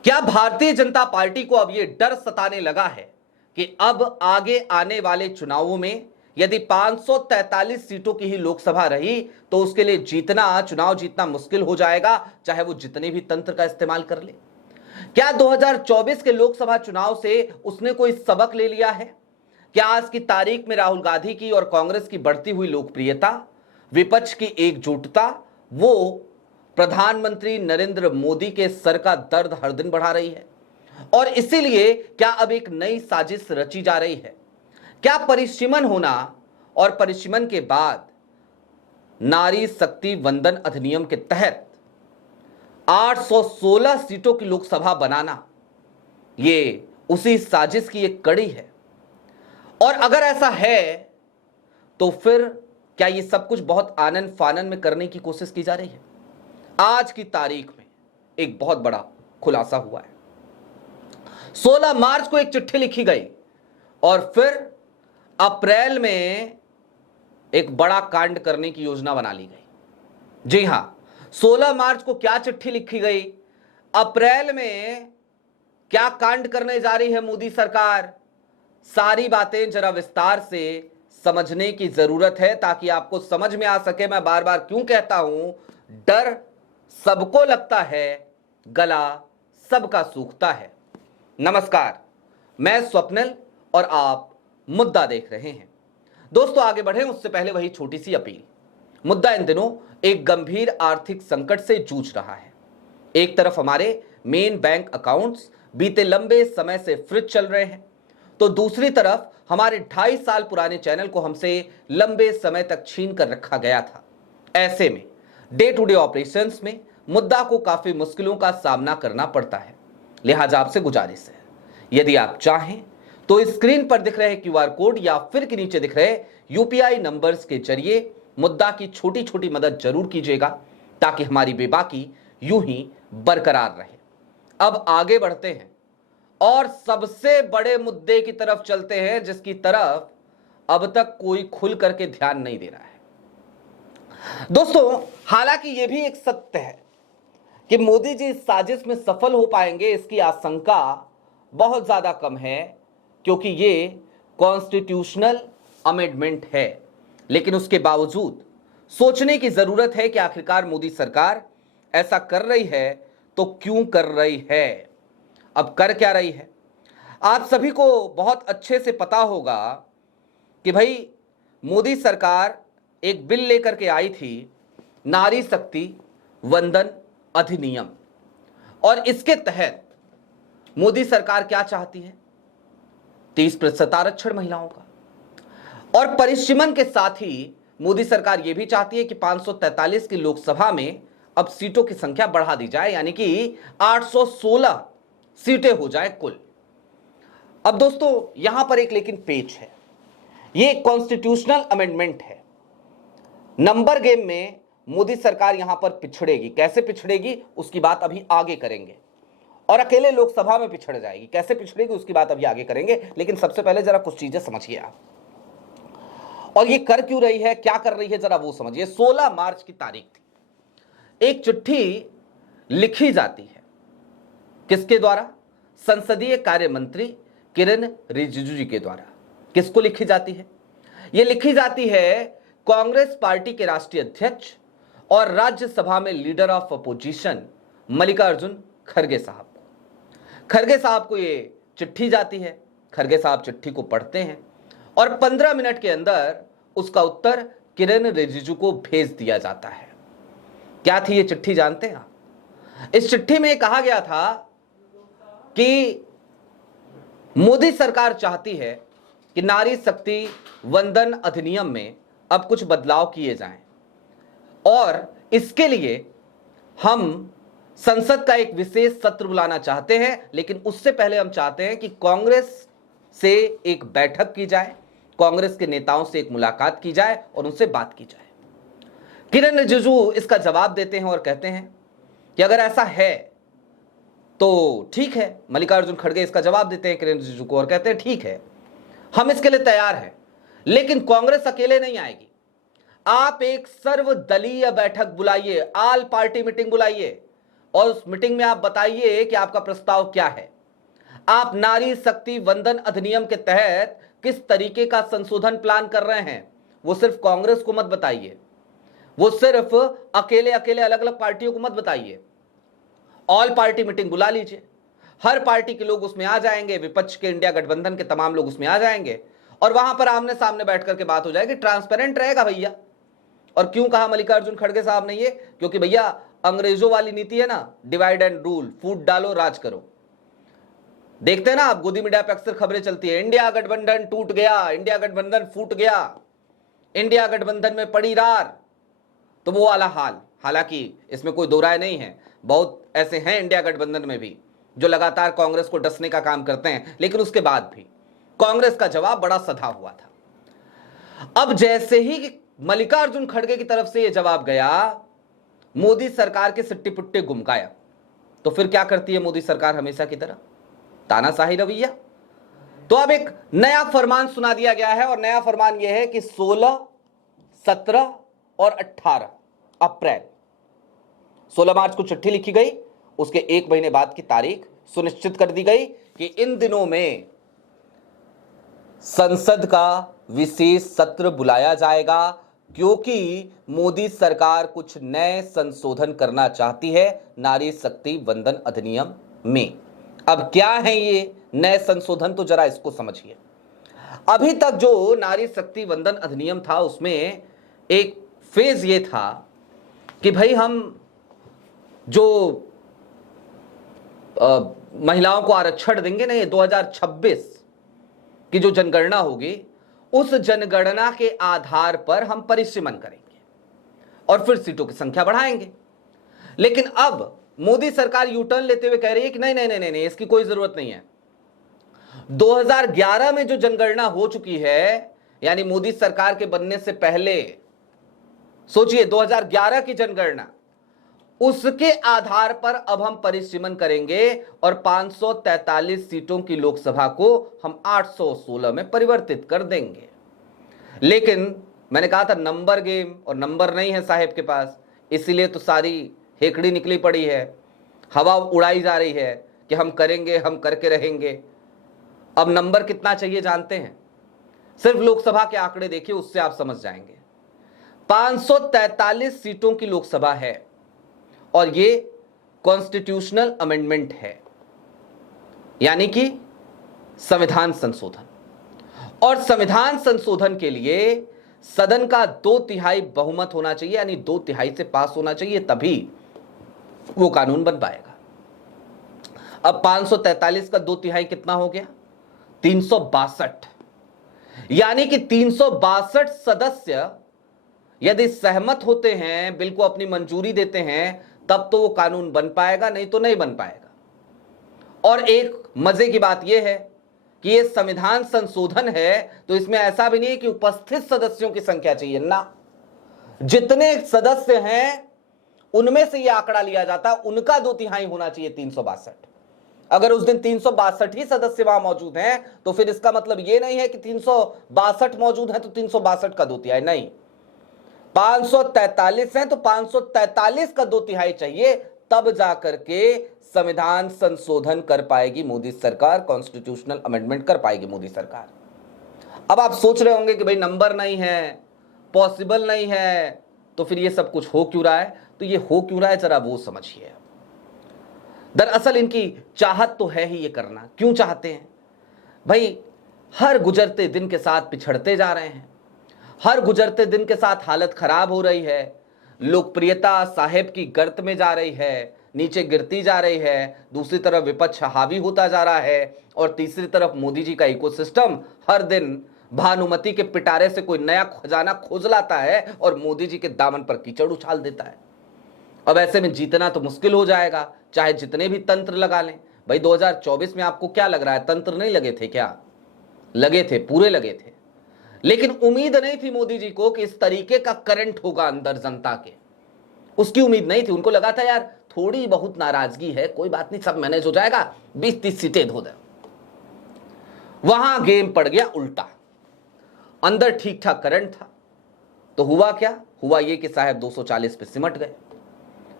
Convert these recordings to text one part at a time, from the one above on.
क्या भारतीय जनता पार्टी को अब यह डर सताने लगा है कि अब आगे आने वाले चुनावों में यदि 543 सीटों की ही लोकसभा रही तो उसके लिए चुनाव जीतना मुश्किल हो जाएगा, चाहे वो जितने भी तंत्र का इस्तेमाल कर ले? क्या 2024 के लोकसभा चुनाव से उसने कोई सबक ले लिया है? क्या आज की तारीख में राहुल गांधी की और कांग्रेस की बढ़ती हुई लोकप्रियता, विपक्ष की एकजुटता, वो प्रधानमंत्री नरेंद्र मोदी के सर का दर्द हर दिन बढ़ा रही है? और इसीलिए क्या अब एक नई साजिश रची जा रही है? क्या परिसीमन होना और परिसीमन के बाद नारी शक्ति वंदन अधिनियम के तहत 816 सीटों की लोकसभा बनाना ये उसी साजिश की एक कड़ी है? और अगर ऐसा है तो फिर क्या ये सब कुछ बहुत आनन फानन में करने की कोशिश की जा रही है? आज की तारीख में एक बहुत बड़ा खुलासा हुआ है। 16 मार्च को एक चिट्ठी लिखी गई और फिर अप्रैल में एक बड़ा कांड करने की योजना बना ली गई। जी हां, 16 मार्च को क्या चिट्ठी लिखी गई, अप्रैल में क्या कांड करने जा रही है मोदी सरकार, सारी बातें जरा विस्तार से समझने की जरूरत है ताकि आपको समझ में आ सके। मैं बार बार क्यों कहता हूं, डर सबको लगता है, गला सबका सूखता है। नमस्कार, मैं स्वप्निल और आप मुद्दा देख रहे हैं। दोस्तों, आगे बढ़े उससे पहले वही छोटी सी अपील। मुद्दा इन दिनों एक गंभीर आर्थिक संकट से जूझ रहा है। एक तरफ हमारे मेन बैंक अकाउंट्स बीते लंबे समय से फ्रीज चल रहे हैं, तो दूसरी तरफ हमारे 2.5 साल पुराने चैनल को हमसे लंबे समय तक छीन कर रखा गया था। ऐसे में डे टू डे ऑपरेशंस में मुद्दा को काफी मुश्किलों का सामना करना पड़ता है। लिहाजा आपसे गुजारिश है, यदि आप चाहें तो स्क्रीन पर दिख रहे क्यूआर कोड या फिर के नीचे दिख रहे यूपीआई नंबर्स के जरिए मुद्दा की छोटी छोटी मदद जरूर कीजिएगा ताकि हमारी बेबाकी यूं ही बरकरार रहे। अब आगे बढ़ते हैं और सबसे बड़े मुद्दे की तरफ चलते हैं, जिसकी तरफ अब तक कोई खुल करके ध्यान नहीं दे रहा है। दोस्तों, हालांकि यह भी एक सत्य है कि मोदी जी इस साजिश में सफल हो पाएंगे, इसकी आशंका बहुत ज्यादा कम है, क्योंकि ये कॉन्स्टिट्यूशनल अमेंडमेंट है। लेकिन उसके बावजूद सोचने की जरूरत है कि आखिरकार मोदी सरकार ऐसा कर रही है तो क्यों कर रही है, अब कर क्या रही है। आप सभी को बहुत अच्छे से पता होगा कि भाई मोदी सरकार एक बिल लेकर के आई थी, नारी शक्ति वंदन अधिनियम, और इसके तहत मोदी सरकार क्या चाहती है, 30% आरक्षण महिलाओं का। और परिसीमन के साथ ही मोदी सरकार यह भी चाहती है कि 543 की लोकसभा में अब सीटों की संख्या बढ़ा दी जाए, यानी कि 816 सीटें हो जाए कुल। अब दोस्तों, यहां पर एक लेकिन पेच है, यह कॉन्स्टिट्यूशनल अमेंडमेंट है। नंबर गेम में मोदी सरकार यहां पर पिछड़ेगी। कैसे पिछड़ेगी उसकी बात अभी आगे करेंगे, और अकेले लोकसभा में पिछड़ जाएगी। कैसे पिछड़ेगी उसकी बात अभी आगे करेंगे, लेकिन सबसे पहले जरा कुछ चीजें समझिए आप, और ये कर क्यों रही है, क्या कर रही है, जरा वो समझिए। 16 मार्च की तारीख थी, एक चिट्ठी लिखी जाती है, किसके द्वारा? संसदीय कार्य मंत्री किरेन रिजिजू जी के द्वारा। किसको लिखी जाती है? यह लिखी जाती है कांग्रेस पार्टी के राष्ट्रीय अध्यक्ष और राज्यसभा में लीडर ऑफ अपोजिशन मल्लिकार्जुन खड़गे साहब को। खड़गे साहब को यह चिट्ठी जाती है, खड़गे साहब चिट्ठी को पढ़ते हैं और 15 मिनट के अंदर उसका उत्तर किरेन रिजिजू को भेज दिया जाता है। क्या थी ये चिट्ठी, जानते हैं आप? इस चिट्ठी में कहा गया था कि मोदी सरकार चाहती है कि नारी शक्ति वंदन अधिनियम में अब कुछ बदलाव किए जाएं, और इसके लिए हम संसद का एक विशेष सत्र बुलाना चाहते हैं। लेकिन उससे पहले हम चाहते हैं कि कांग्रेस से एक बैठक की जाए, कांग्रेस के नेताओं से एक मुलाकात की जाए और उनसे बात की जाए। किरेन रिजिजू इसका जवाब देते हैं और कहते हैं कि अगर ऐसा है तो ठीक है। मल्लिकार्जुन खड़गे इसका जवाब देते हैं किरेन रिजिजू को और कहते हैं ठीक है, हम इसके लिए तैयार हैं, लेकिन कांग्रेस अकेले नहीं आएगी। आप एक सर्वदलीय बैठक बुलाइए, ऑल पार्टी मीटिंग बुलाइए, और उस मीटिंग में आप बताइए कि आपका प्रस्ताव क्या है। आप नारी शक्ति वंदन अधिनियम के तहत किस तरीके का संशोधन प्लान कर रहे हैं, वो सिर्फ कांग्रेस को मत बताइए, वो सिर्फ अकेले अकेले अलग अलग पार्टियों को मत बताइए। ऑल पार्टी मीटिंग बुला लीजिए, हर पार्टी के लोग उसमें आ जाएंगे, विपक्ष के इंडिया गठबंधन के तमाम लोग उसमें आ जाएंगे और वहां पर आमने सामने बैठ करके बात हो जाएगी, ट्रांसपेरेंट रहेगा भैया। और क्यों कहा मल्लिकार्जुन खड़गे साहब ने ये, क्योंकि भैया अंग्रेजों वाली नीति है ना, डिवाइड एंड रूल, फूट डालो राज करो। देखते हैं ना आप, गोदी मीडिया पे अक्सर खबरें चलती है, इंडिया गठबंधन टूट गया, इंडिया गठबंधन फूट गया, इंडिया गठबंधन में पड़ी रार। तो वो वाला हाल, हालांकि इसमें कोई दो राय नहीं है, बहुत ऐसे हैं इंडिया गठबंधन में भी जो लगातार कांग्रेस को डसने का काम करते हैं, लेकिन उसके बाद भी कांग्रेस का जवाब बड़ा सधा हुआ था। अब जैसे ही मल्लिकार्जुन खड़गे की तरफ से यह जवाब गया, मोदी सरकार के सिट्टी पुट्टे गुम गायब। तो फिर क्या करती है मोदी सरकार हमेशा की तरह, तानाशाही रवैया। तो अब एक नया फरमान सुना दिया गया है और नया फरमान यह है कि 16, 17 और 18 अप्रैल, 16 मार्च को चिट्ठी लिखी गई, उसके एक महीने बाद की तारीख सुनिश्चित कर दी गई कि इन दिनों में संसद का विशेष सत्र बुलाया जाएगा, क्योंकि मोदी सरकार कुछ नए संशोधन करना चाहती है नारी शक्ति वंदन अधिनियम में। अब क्या है ये नए संशोधन, तो जरा इसको समझिए। अभी तक जो नारी शक्ति वंदन अधिनियम था उसमें एक फेज ये था कि भाई हम जो महिलाओं को आरक्षण देंगे ना, ये 2026 की जो जनगणना होगी, उस जनगणना के आधार पर हम परिसीमन करेंगे और फिर सीटों की संख्या बढ़ाएंगे। लेकिन अब मोदी सरकार यू टर्न लेते हुए कह रही है कि नहीं नहीं नहीं नहीं, इसकी कोई जरूरत नहीं है। 2011 में जो जनगणना हो चुकी है, यानी मोदी सरकार के बनने से पहले, सोचिए 2011 की जनगणना, उसके आधार पर अब हम परिसीमन करेंगे और 543 सीटों की लोकसभा को हम 816 में परिवर्तित कर देंगे। लेकिन मैंने कहा था नंबर गेम, और नंबर नहीं है साहेब के पास, इसीलिए तो सारी हेकड़ी निकली पड़ी है, हवा उड़ाई जा रही है कि हम करेंगे, हम करके रहेंगे। अब नंबर कितना चाहिए जानते हैं, सिर्फ लोकसभा के आंकड़े देखिए, उससे आप समझ जाएंगे। 543 सीटों की लोकसभा है और ये कॉन्स्टिट्यूशनल अमेंडमेंट है, यानी कि संविधान संशोधन। और संविधान संशोधन के लिए सदन का 2/3 बहुमत होना चाहिए, यानी 2/3 से पास होना चाहिए, तभी वो कानून बन पाएगा। अब 543 का 2/3 कितना हो गया, 362, यानी कि 362 सदस्य यदि सहमत होते हैं, बिल को अपनी मंजूरी देते हैं, तब तो वो कानून बन पाएगा, नहीं तो नहीं बन पाएगा। और एक मजे की बात यह है कि ये संविधान संशोधन है, तो इसमें ऐसा भी नहीं है कि उपस्थित सदस्यों की संख्या चाहिए ना, जितने सदस्य हैं उनमें से यह आंकड़ा लिया जाता, उनका 2/3 होना चाहिए 362। अगर उस दिन 362 ही सदस्य वहां मौजूद हैं, तो फिर इसका मतलब यह नहीं है कि 362 मौजूद है तो 362 का 2/3 नहीं, 543 हैं तो 543 का 2/3 चाहिए, तब जाकर के संविधान संशोधन कर पाएगी मोदी सरकार, कॉन्स्टिट्यूशनल अमेंडमेंट कर पाएगी मोदी सरकार। अब आप सोच रहे होंगे कि भाई नंबर नहीं है, पॉसिबल नहीं है, तो फिर ये सब कुछ हो क्यों रहा है? तो ये हो क्यों रहा है जरा वो समझिए। दरअसल इनकी चाहत तो है ही ये करना। क्यों चाहते हैं भाई? हर गुजरते दिन के साथ पिछड़ते जा रहे हैं, हर गुजरते दिन के साथ हालत खराब हो रही है, लोकप्रियता साहेब की गर्त में जा रही है, नीचे गिरती जा रही है, दूसरी तरफ विपक्ष हावी होता जा रहा है, और तीसरी तरफ मोदी जी का इकोसिस्टम हर दिन भानुमति के पिटारे से कोई नया खजाना खोज लाता है और मोदी जी के दामन पर कीचड़ उछाल देता है। अब ऐसे में जीतना तो मुश्किल हो जाएगा, चाहे जितने भी तंत्र लगा लें। भाई 2024 में आपको क्या लग रहा है, तंत्र नहीं लगे थे क्या? लगे थे, पूरे लगे थे, लेकिन उम्मीद नहीं थी मोदी जी को कि इस तरीके का करंट होगा अंदर जनता के, उसकी उम्मीद नहीं थी। उनको लगा था यार थोड़ी बहुत नाराजगी है, कोई बात नहीं, सब मैनेज हो जाएगा, 20-30 सीटें धो दे। वहां गेम पड़ गया उल्टा, अंदर ठीक ठाक करंट था, तो हुआ क्या? हुआ ये कि साहब 240 पे सिमट गए।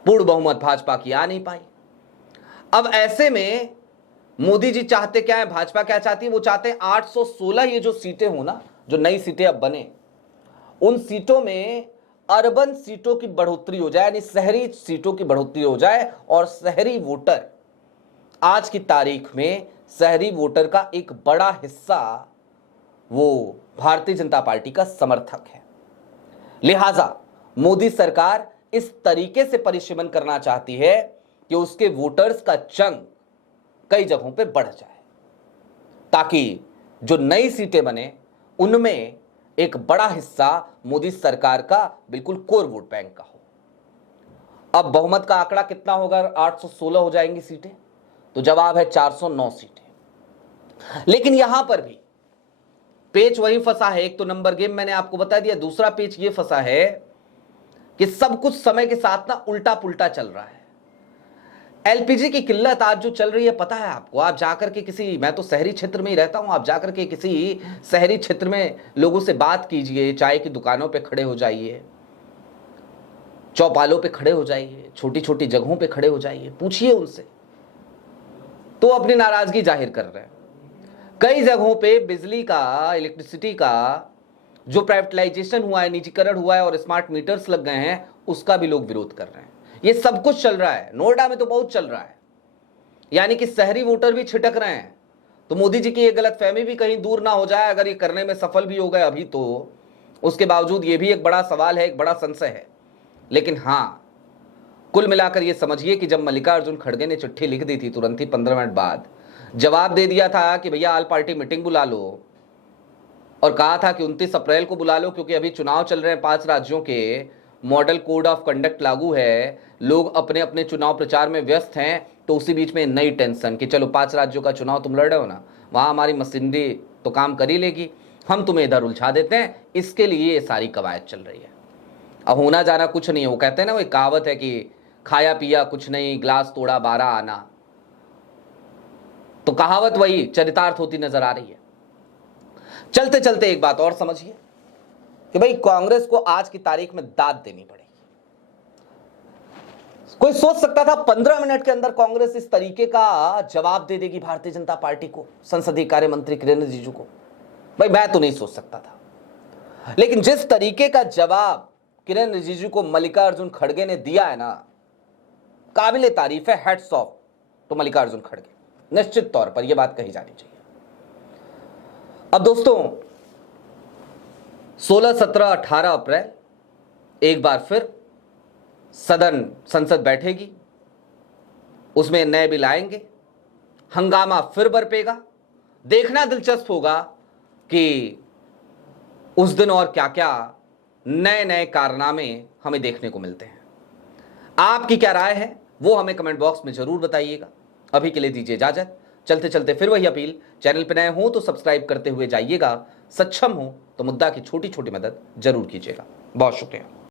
पूर्ण बहुमत भाजपा की आ नहीं पाई। अब ऐसे में मोदी जी चाहते क्या है, भाजपा क्या चाहती है, वो चाहते हैं 816 ये जो सीटें हो ना, जो नई सीटें अब बने, उन सीटों में अर्बन सीटों की बढ़ोतरी हो जाए, यानी शहरी सीटों की बढ़ोतरी हो जाए, और शहरी वोटर, आज की तारीख में शहरी वोटर का एक बड़ा हिस्सा वो भारतीय जनता पार्टी का समर्थक है। लिहाजा मोदी सरकार इस तरीके से परिसीमन करना चाहती है कि उसके वोटर्स का चंग कई जगहों पे बढ़ जाए, ताकि जो नई सीटें बने उनमें एक बड़ा हिस्सा मोदी सरकार का बिल्कुल कोर वोट बैंक का हो। अब बहुमत का आंकड़ा कितना होगा? 816 हो जाएंगी सीटें, तो जवाब है 409 सीटें। लेकिन यहां पर भी पेच वही फंसा है। एक तो नंबर गेम मैंने आपको बता दिया, दूसरा पेच ये फंसा है कि सब कुछ समय के साथ ना उल्टा पुल्टा चल रहा है। एलपीजी की किल्लत आज जो चल रही है, पता है आपको? आप जाकर के किसी, मैं तो शहरी क्षेत्र में ही रहता हूं, आप जाकर के किसी शहरी क्षेत्र में लोगों से बात कीजिए, चाय की दुकानों पे खड़े हो जाइए, चौपालों पे खड़े हो जाइए, छोटी छोटी जगहों पे खड़े हो जाइए, पूछिए उनसे, तो अपनी नाराजगी जाहिर कर रहे हैं। कई जगहों पे बिजली का, इलेक्ट्रिसिटी का जो प्राइवेटाइजेशन हुआ है, निजीकरण हुआ है और स्मार्ट मीटर्स लग गए हैं, उसका भी लोग विरोध कर रहे हैं। ये सब कुछ चल रहा है, नोएडा में तो बहुत चल रहा है, यानी कि शहरी वोटर भी छिटक रहे हैं। तो मोदी जी की ये गलतफहमी भी कहीं दूर ना हो जाए, अगर ये करने में सफल भी हो गए अभी, तो उसके बावजूद ये भी एक बड़ा सवाल है, एक बड़ा संशय है। लेकिन हाँ, कुल मिलाकर ये समझिए कि जब मल्लिकार्जुन खड़गे ने चिट्ठी लिख दी थी, तुरंत ही 15 मिनट बाद जवाब दे दिया था कि भैया ऑल पार्टी मीटिंग बुला लो, और कहा था कि 29 अप्रैल को बुला लो, क्योंकि अभी चुनाव चल रहे हैं 5 राज्यों के, मॉडल कोड ऑफ कंडक्ट लागू है, लोग अपने अपने चुनाव प्रचार में व्यस्त हैं। तो उसी बीच में नई टेंशन कि चलो 5 राज्यों का चुनाव तुम लड़ रहे हो ना, वहां हमारी मशीनरी तो काम कर ही लेगी, हम तुम्हें इधर उलझा देते हैं, इसके लिए ये सारी कवायद चल रही है। अब होना जाना कुछ नहीं है। वो कहते हैं ना, वो एक कहावत है कि खाया पिया कुछ नहीं, ग्लास तोड़ा 12 आना, तो कहावत वही चरितार्थ होती नजर आ रही है। चलते चलते एक बात और समझिए कि भाई कांग्रेस को आज की तारीख में दाद देनी पड़ेगी। कोई सोच सकता था 15 मिनट के अंदर कांग्रेस इस तरीके का जवाब दे देगी भारतीय जनता पार्टी को, संसदीय कार्य मंत्री किरेन रिजिजू को? भाई मैं तो नहीं सोच सकता था। लेकिन जिस तरीके का जवाब किरेन रिजिजू को मल्लिकार्जुन खड़गे ने दिया है ना, काबिले तारीफ है, हैट्स ऑफ तो मल्लिकार्जुन खड़गे, निश्चित तौर पर यह बात कही जानी चाहिए। अब दोस्तों 16, 17, 18 अप्रैल एक बार फिर सदन, संसद बैठेगी, उसमें नए बिल आएंगे, हंगामा फिर बरपेगा। देखना दिलचस्प होगा कि उस दिन और क्या क्या नए नए कारनामे हमें देखने को मिलते हैं। आपकी क्या राय है वो हमें कमेंट बॉक्स में जरूर बताइएगा। अभी के लिए दीजिए इजाजत। चलते चलते फिर वही अपील, चैनल पर नए हो तो सब्सक्राइब करते हुए जाइएगा, सक्षम हो तो मुद्दा की छोटी छोटी मदद जरूर कीजिएगा। बहुत शुक्रिया।